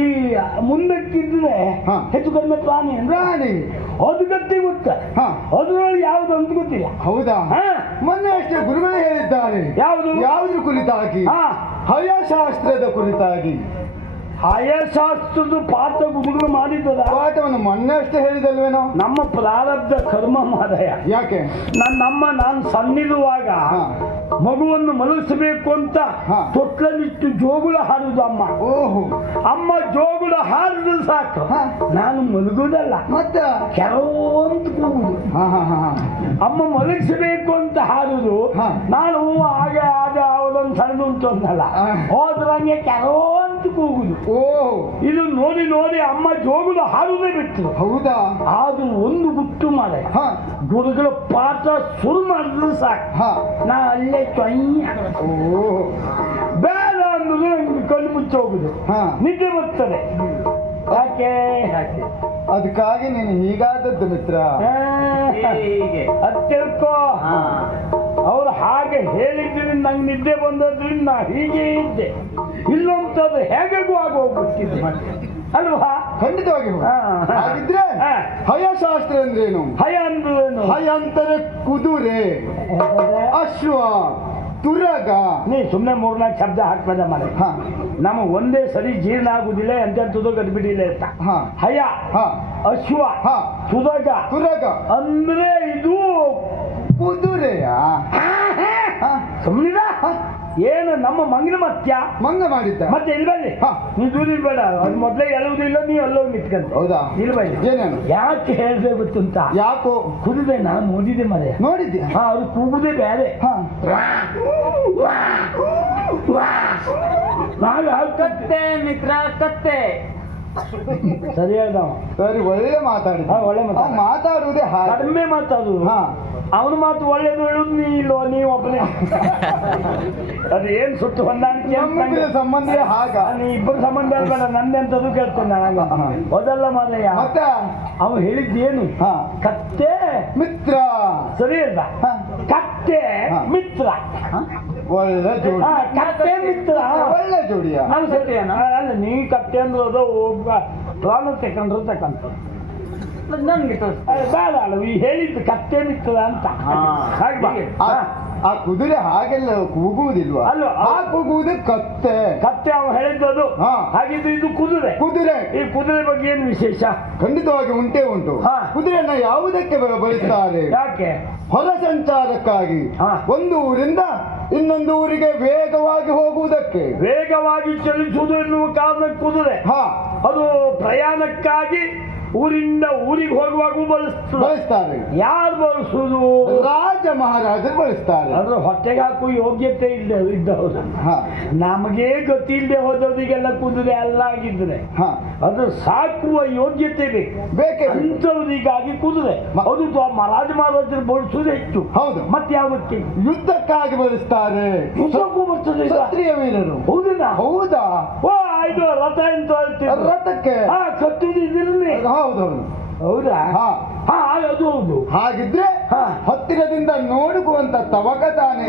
ಈ ಮುಂದಕ್ಕಿದ್ರೆ ಹೆಚ್ಚು ಕಡಿಮೆ ಪ್ರಾಣಿ ಪ್ರಾಣಿ ಅದು ಗತಿ ಗೊತ್ತ, ಅದ್ರೊಳಗೆ ಯಾವ್ದು ಅಂತ ಗೊತ್ತಿಲ್ಲ. ಹೌದಾ? ಮೊನ್ನೆ ಅಷ್ಟೇ ಗುರುಗಳೇ ಹೇಳಿದ್ದಾರೆ. ಯಾವ್ದ್ರ ಕುರಿತಾಗಿ? ಹಯಶಾಸ್ತ್ರದ ಕುರಿತಾಗಿ. ಹಯಶಾಸ್ತ್ರದ ಪಾಠ ಗುರುಗಳು ಮಾಡಿದ್ದದ ಪಾಠವನ್ನು ಮೊನ್ನೆ ಅಷ್ಟೇ ಹೇಳಿದಲ್ವೇನೋ. ನಮ್ಮ ಪ್ರಾರಬ್ಧ ಕರ್ಮ ಮಾದಯ. ಯಾಕೆ? ನಾನು ಸಣ್ಣಿರುವಾಗ ಮಗುವನ್ನು ಮಲಗಿಸಬೇಕು ಅಂತ ತೊಟ್ಲಲ್ಲಿಟ್ಟು ಜೋಗುಳ ಹಾರುದು ಅಮ್ಮ. ಓಹೋ, ಅಮ್ಮ ಜೋಗುಳ ಹಾರಿದ್ರೆ ಸಾಕು, ನಾನು ಮಲಗುದಲ್ಲ, ಮತ್ತೆ ಕೆಲವೊಂದು ಕೂಗುದು. ಅಮ್ಮ ಮಲಗಿಸಬೇಕು ಅಂತ ಹಾರುದು, ನಾನು ಹಾಗೆ ಆಗ ಅವಳೊಂದು ಸಣ್ಣ ಉಂಟು ಅಂತಲ್ಲ, ಹೋದ್ರಂಗೆ ಕೆಲವೊಂದು ಕೂಗುದು. ಇದು ನೋಡಿ ನೋಡಿ ಅಮ್ಮ ಜೋಗುಳ ಹಾರುದೇ ಬಿಟ್ಟು. ಹೌದಾ? ಅದು ಒಂದು ಗುಟ್ಟು ಮಾಡೆ ಗುರುಗಳ ಪಾಠ ಶುರು ಮಾಡಿದ್ರೆ ಸಾಕು, ನಾ ಅಲ್ಲೇ ಬೇಡ ಅಂದ್ರೆ ಕಣ್ಣು ಮುಚ್ಚಿ ಹೋಗುದು, ನಿದ್ದೆ ಬರ್ತದೆ. ಯಾಕೆ? ಅದಕ್ಕಾಗಿ ನೀನು ಹೀಗಾದದ್ದು ಮಿತ್ರ. ಅದ್ ತಿಳ್ಕೋ, ಅವ್ರು ಹಾಗೆ ಹೇಳಿದ್ರಿಂದ ನಂಗೆ ನಿದ್ದೆ ಬಂದದ್ರಿಂದ ನಾ ಹೀಗೆ ಇದ್ದೆ. ಇಲ್ಲಂತದ್ದು ಹೇಗೂ ಆಗೋಗ್ಬಿಟ್ಟಿದ್ದೆ ಅಲ್ವಾ? ಖಂಡಿತವಾಗಿ. ಹಾಗಿದ್ರೆ ಹಯಶಾಸ್ತ್ರ ಅಂದ್ರೇನು? ಹಯ ಅಂದ್ರೇನು? ಹಯ ಅಂತಾರೆ ಕುದುರೆ, ಅಶ್ವ, ತುರಗ. ನೀ ಸುಮ್ಮನೆ 4-4 ಶಬ್ದ ಹಾಕ್ಬೇಡ ಮಾಡಿ, ನಮಗೆ ಒಂದೇ ಸರಿ ಜೀರ್ಣ ಆಗುದಿಲ್ಲ. ಎಂತೆಂಥದ್ದು ಗಡ್ಬಿಡಿಲ್ಲ ಅಂತ. ಹಯ, ಅಶ್ವ, ತುರಗ. ತುರಗ ಅಂದ್ರೆ ಇದು ಕುದುರೆಯ. ಸುಮ್ಮನಿದ ಏನು ನಮ್ಮ ಮಂಗನ ಮತ್ಯ ಮಂಗ ಮಾಡಿದ್ದ ಮತ್ತೆ ಇಲ್ಬಲ್ಲಿ ನೀ ದೂರ ಇಲ್ಬೇಡ. ಅದು ಮೊದಲೇ ಎಳುವುದಿಲ್ಲ, ನೀವು ಅಲ್ಲೋಗಿ ನಿಂತ್ಕಂತ. ಹೌದಾ? ಇಲ್ಬಲ್ಲಿ ಏನೇನು? ಯಾಕೆ ಹೇಳ್ದೆ ಗೊತ್ತುಂಟ? ಯಾಕೋ? ಕುದುರೆ ನಾನು ನೋಡಿದೆ ಮರೆ. ನೋಡಿದ್ದೆ? ಅದು ಕೂಗುದೇ ಬೇರೆ. ಕತ್ತೆ ಮಿತ್ರ, ಕತ್ತೆ. ಸರಿ ಹೇಳ್ದ. ಸರಿ, ಒಳ್ಳೆ ಮಾತಾಡಿದ. ಒಳ್ಳೆ ಮಾತಾಡುವುದೇ ಕಡಿಮೆ ಮಾತಾಡುದು. ಅವನ ಮಾತು ಒಳ್ಳೇದು ಹೇಳುದು, ನೀ ಇಲ್ಲೋ ನೀವು ಒಬ್ಬನೇ. ಅದು ಏನ್ ಸುಟ್ಟು ಹೊಂದಾಣಿಕೆ ಸಂಬಂಧ ಹಾಗ. ನೀ ಇಬ್ಬರು ಸಂಬಂಧ ಬೇಡ, ನಂದೆಂತದ್ದು ಕೇಳ್ತೇನೆ ನಾನು. ಮೊದಲ ಮಾಲಯ್ಯ ಮತ್ತೆ ಅವನು ಹೇಳಿದ್ದೇನು? ಕತ್ತೆ ಮಿತ್ರ. ಸರಿ ಅಲ್ಲ? ಕತ್ತೆ ಮಿತ್ರ, ಒಳ್ಳೆ ಜೋಡಿ. ಕತ್ತೆ ಮಿತ್ರ ಒಳ್ಳೆ ಜೋಡಿಯ. ನಾನು ಸತ್ಯ ಅಲ್ಲ, ನೀ ಕತ್ತೆ ಅಂದ್ರೆ ಅದು ಪ್ರಾಣ ತಕೊಂಡ್ರು ತಕ್ಕಂತ ನಂಗೆ ಬೇಡ ಅಲ್ಲ, ಈ ಹೇಳಿದ್ದು ಕತ್ತೆ ಮಿತ್ರ ಅಂತ. ಆ ಕುದುರೆ ಹಾಗೆಲ್ಲ ಕೂಗುವುದಿಲ್ವಾ? ಅಲ್ವಾ? ಆ ಕೂಗುವುದು ಕತ್ತೆ. ಕತ್ತೆ ಅವ ಹೇಳಿದ್ದದು. ಹಾಗಿದ್ದು ಇದು ಕುದುರೆ. ಕುದುರೆ. ಈ ಕುದುರೆ ಬಗ್ಗೆ ಏನು ವಿಶೇಷ? ಖಂಡಿತವಾಗಿ ಉಂಟೇ ಉಂಟು. ಕುದುರೆಯನ್ನ ಯಾವುದಕ್ಕೆ ಬಳಸ್ತಾರೆ? ಯಾಕೆ? ಹೊರ ಸಂಚಾರಕ್ಕಾಗಿ. ಒಂದು ಊರಿಂದ ಇನ್ನೊಂದು ಊರಿಗೆ ವೇಗವಾಗಿ ಹೋಗುವುದಕ್ಕೆ. ವೇಗವಾಗಿ ಚಲಿಸುವುದು ಎನ್ನುವ ಕಾರಣ ಕುದುರೆ. ಅದು ಪ್ರಯಾಣಕ್ಕಾಗಿ ಊರಿಂದ ಊರಿಗೆ ಹೋಗುವಾಗೂ ಬಳಸ್ತಾರೆ. ಯಾರು ಬಳಸುವುದು? ರಾಜ ಮಹಾರಾಜರು ಬಳಸ್ತಾರೆ. ಅಂದ್ರೆ ಹೊಟ್ಟೆಗೆ ಹಾಕುವ ಯೋಗ್ಯತೆ ಇದ್ದವರು, ನಮಗೆ ಗೊತ್ತಿ ಇಲ್ಲದೆ ಹೋದವರಿಗೆಲ್ಲ ಕುದುರೆ ಅಲ್ಲ ಆಗಿದ್ರೆ ಅದು ಸಾಕುವ ಯೋಗ್ಯತೆ ಬೇಕೆ ಅಂಥವರಿಗಾಗಿ ಕುದುರೆ. ಅದು ರಾಜ ಮಹಾರಾಜರು ಬಳಸುವುದು ಹೆಚ್ಚು. ಹೌದು. ಮತ್ತೆ ಯಾವಕ್ಕೆ? ಯುದ್ಧಕ್ಕಾಗಿ ಬಳಸ್ತಾರೆ. ಯುದ್ಧಕ್ಕೂ ಬರ್ತದೆ ಕ್ಷತ್ರಿಯ ವೀರರು. ಹೌದಾ? ಹೌದಾ? ಇದು ರಥ ಅಂತ ಹೇಳ್ತೀವಿ. ರಥಕ್ಕೆ ಕತ್ತುದಿದ್ದಿರಲಿ. ಹೌದೌದು. ಹೌದಾ? ಅದು ಹೌದು. ಹಾಗಿದ್ರೆ ಹತ್ತಿರದಿಂದ ನೋಡುವಂತ ತವಕ ತಾನೆ.